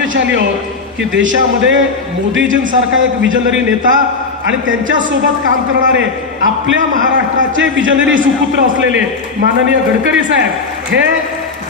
भाग्यशाली आहोत की देशामध्ये मोदीजींसारखा एक विजनरी नेता आणि त्यांच्यासोबत काम करणारे आपल्या महाराष्ट्राचे विजनरी सुपुत्र असलेले माननीय गडकरी साहेब हे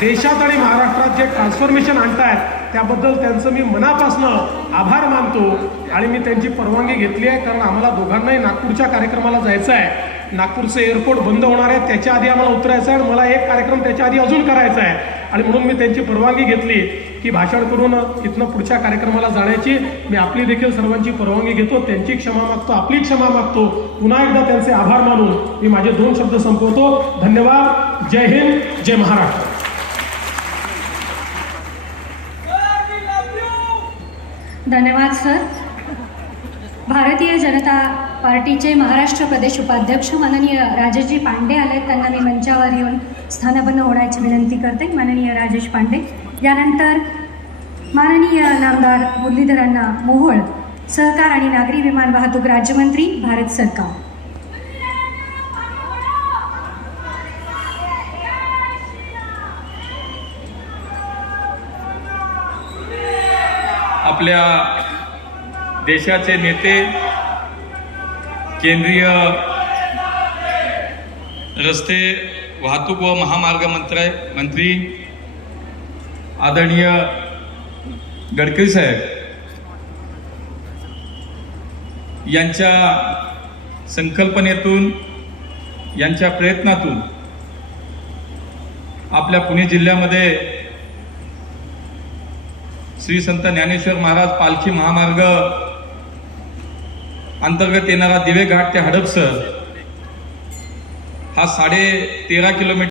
देशात आणि महाराष्ट्रात जे ट्रान्सफॉर्मेशन आणतायत त्याबद्दल त्यांचं मी मनापासनं आभार मानतो आणि मी त्यांची परवानगी घेतली आहे कारण आम्हाला दोघांनाही नागपूरच्या कार्यक्रमाला जायचं आहे. नागपूरचं एअरपोर्ट बंद होणार आहे त्याच्या आधी आम्हाला उतरायचं आहे आणि मला एक कार्यक्रम त्याच्या आधी अजून करायचा आहे. आणि म्हणून मी त्यांची परवानगी घेतली. की भाषण करून इथनं पुढच्या कार्यक्रमाला जाण्याची मी आपली देखील सर्वांची परवानगी घेतो त्यांची क्षमा मागतो आपली क्षमा मागतो. पुन्हा एकदा त्यांचे आभार मानून मी माझे दोन शब्द संपवतो. धन्यवाद. जय हिंद जय महाराष्ट्र. धन्यवाद सर. भारतीय जनता पार्टीचे महाराष्ट्र प्रदेश उपाध्यक्ष माननीय राजेशजी पांडे आले त्यांना मी मंचावर येऊन स्थानापन्न होण्याची विनंती करते. माननीय राजेश पांडे यानंतर माननीय नामदार मुरलीधरांना मोहोळ सहकार आणि नागरी विमान वाहतूक राज्यमंत्री भारत सरकार. आपल्या देशाचे नेते केंद्रीय रस्ते वाहतूक व महामार्ग मंत्र मंत्री आदरणीय गडकरी साहेब यांच्या संकल्पनेतून यांच्या प्रयत्नातून आपल्या पुणे जिल्ह्यामध्ये श्री संत ज्ञानेश्वर महाराज पालखी महामार्ग अंतर्गत येणारा दिवे घाट ते हडपसर हा साडे तेरा किलोमीटर